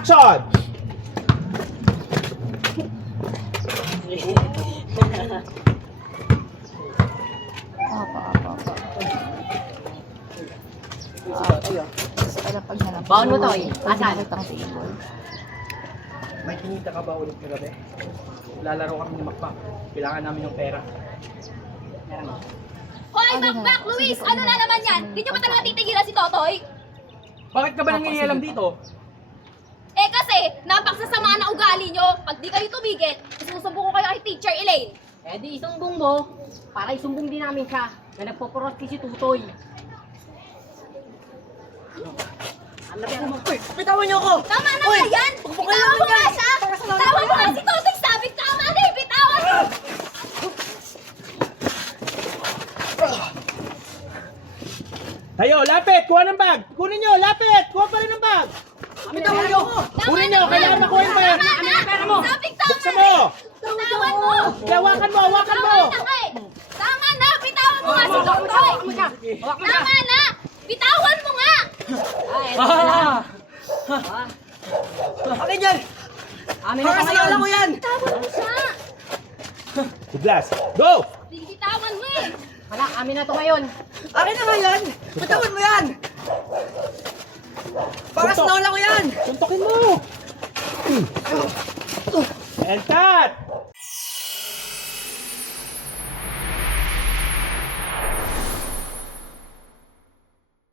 Action! Baon mo to, asan? May kinita ka ba ulit kagabi? Lalaro kami ni Makmak. Kailangan namin yung pera. Hoy, Bakbak! Luis! Ano na naman yan? Di nyo ba talaga titigilan si Totoy? Bakit ka ba nangingialam dito? Eh kasi, napaksasama na ugali nyo. Pag di kayo tumigil, isusumbong ko kayo kay Teacher Elaine. Eh di isumbong mo, para isumbong din namin siya na nagpo-prosti si Tutoy. Bitawan niyo ako! Tama na nga yan! Bitawan mo nga siya! Bitawan mo nga si Totoy! Sabi, tama na eh! Bitawan mo! Tayo, lapit! Kuha ng bag! Kunin nyo, lapit! Kuha pa rin ng bag! Bitawan niyo ako! Kunin nyo, kailangan makuha yung pera! Tama na! Sabi, tama Buksan na! mo! Bitawan mo! Hawakan mo, hawakan mo! Tama na nga eh! Tama na! Bitawan mo nga si Totoy! Tama na! Bitawan mo nga! Akin yan! Amin na Para kami sa yun! mo yan! Bitawan mo siya! Douglas, go! Bitawan mo eh! Wala, amin na to ngayon! Akin na nga yan! Bitawan mo yan! Para sa Suntok. lola ko yan! Suntokin mo! And cut!